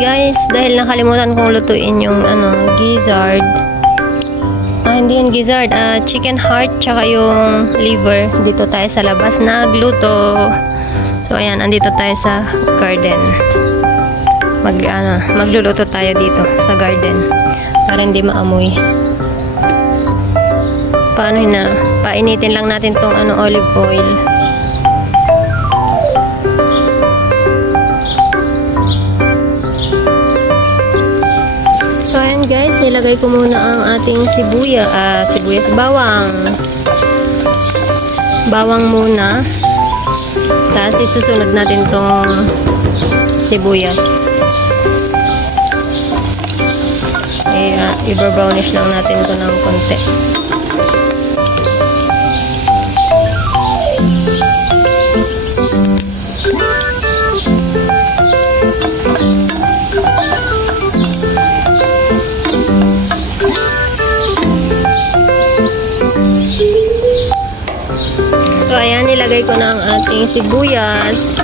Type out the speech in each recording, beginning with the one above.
guys, dahil nakalimutan kong lutuin yung gizzard. Hindi yung gizzard, chicken heart tsaka yung liver. Dito tayo sa labas nagluto. So ayan, andito tayo sa garden. Magluluto tayo dito sa garden para hindi maamoy. Paano na? Painitin lang natin tong olive oil. So ayan guys, nilagay ko muna ang ating sibuyas, bawang muna. Tapos isusunod natin tong sibuyas. I-brownish lang natin ito ng konti. So ayan, nilagay ko na ang ating sibuyas.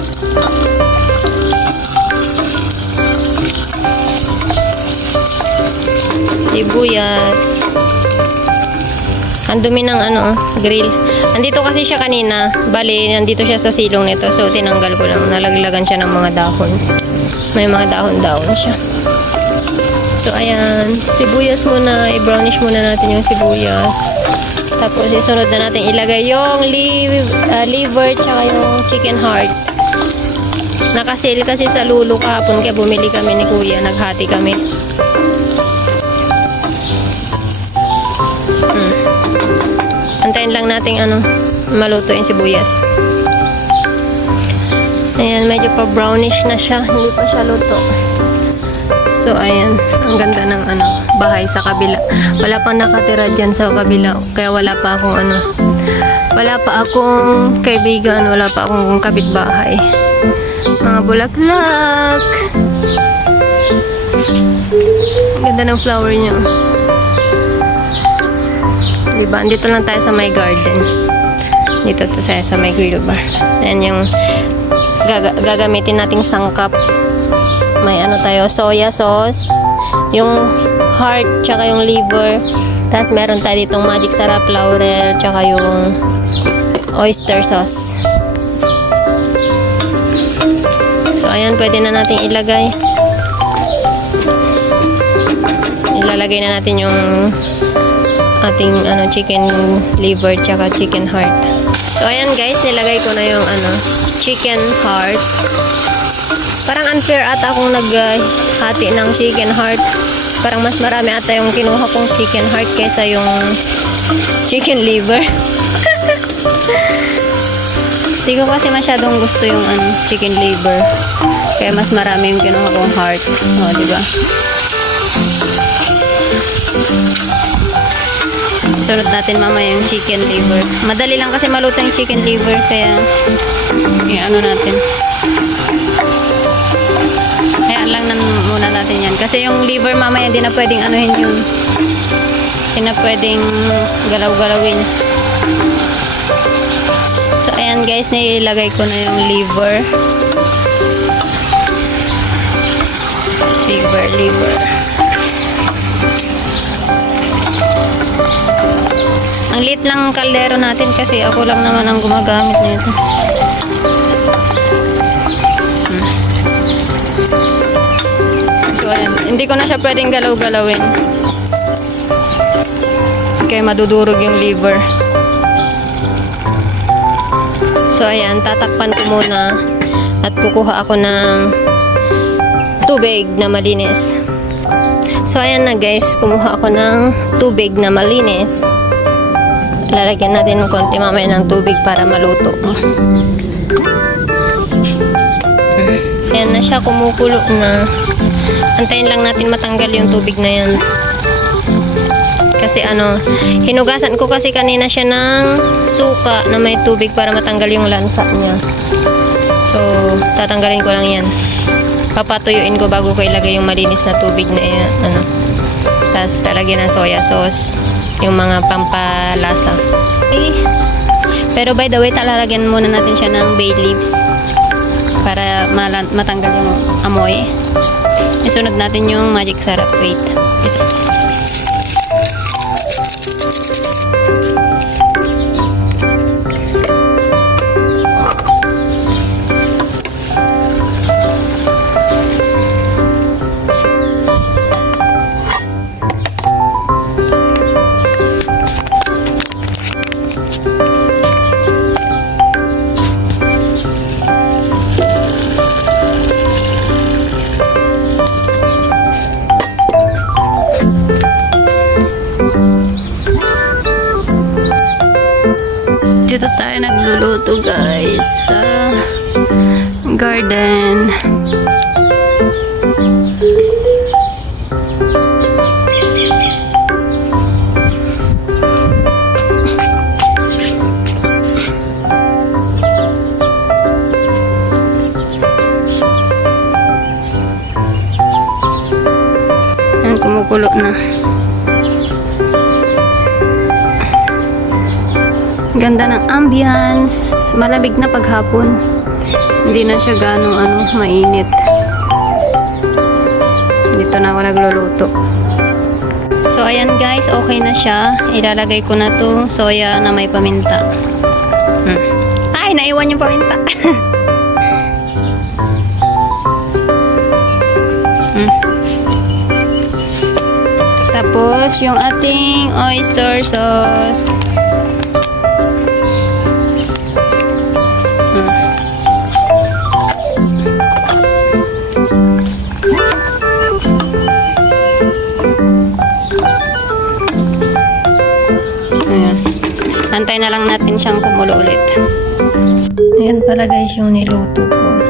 Ang dumi ng grill. Andito kasi siya kanina. Bali, nandito siya sa silong nito. So, tinanggal ko lang. Nalaglagan siya ng mga dahon. May mga dahon-dahon siya. So, ayan. Sibuyas muna. I-brownish muna natin yung sibuyas. Tapos, isunod na natin ilagay yung liver tsaka yung chicken heart. Nakasale kasi sa Lulu kahapon. Kaya bumili kami ni Kuya. Naghati kami. Antayin lang natin maluto yung sibuyas. Ayan, medyo pa brownish na siya. Hindi pa siya luto. So, ayan. Ang ganda ng bahay sa kabila. Wala pang nakatira dyan sa kabila. Kaya wala pa akong kaibigan. Wala pa akong kapitbahay. Mga bulaklak. Ganda ng flower niya. Diba? Andito lang tayo sa my garden. Dito to sa may grill bar. Ayan yung gagamitin nating sangkap. May tayo, soya sauce, yung heart, tsaka yung liver. Tapos meron tayo ditong magic sarap, laurel, tsaka yung oyster sauce. So, ayan, pwede na natin ilagay. Ilalagay na natin yung ating chicken liver tsaka chicken heart. So ayan guys, nilagay ko na yung chicken heart. Parang unfair ata akong naghati ng chicken heart. Parang mas marami ata yung kinuha kong chicken heart kaysa yung chicken liver. Hindi ko kasi masyadong gusto yung chicken liver. Kaya mas marami yung kinuha kong heart. O, diba? Sunod natin mamaya yung chicken liver. Madali lang kasi maluto yung chicken liver. Kaya, natin. Kaya lang muna natin yan. Kasi yung liver mamaya hindi na pwedeng yun. Hindi na pwedeng galaw-galawin. So, ayan guys. Nilagay ko na yung liver. Liver. Ang liit lang kaldero natin kasi ako lang naman ang gumagamit nito. So, ayan. Hindi ko na siya pwedeng galaw-galawin. Kaya madudurog yung liver. So, ayan. Tatakpan ko muna at kukuha ako ng tubig na malinis. So, ayan na guys. Kumuha ako ng tubig na malinis. Lalagyan natin ng konti mamaya ng tubig para maluto. Ayan na siya, kumukulo na. Antayin lang natin matanggal yung tubig na yan. Kasi hinugasan ko kasi kanina siya ng suka na may tubig para matanggal yung lansa niya. So, tatanggalin ko lang yan. Papatuyuin ko bago ko ilagay yung malinis na tubig na yan. Tapos talagyan ng soya sauce. Yung mga pampalasa. Okay. Pero by the way, talalagyan muna natin siya ng bay leaves. para matanggal yung amoy. Isunod natin yung magic sarap. Wait. Dito tayo nagluluto guys sa garden. Ayan, kumukulo na. Ganda ng ambience. Malamig na paghapon. Hindi na siya ganong mainit. Dito na ako nagluluto. So, ayan guys. Okay na siya. Ilalagay ko na to soya na may paminta. Ay, naiwan yung paminta. Tapos, yung ating oyster sauce. Antay na lang natin siyang kumulo ulit. Ayan pala guys yung niluto ko.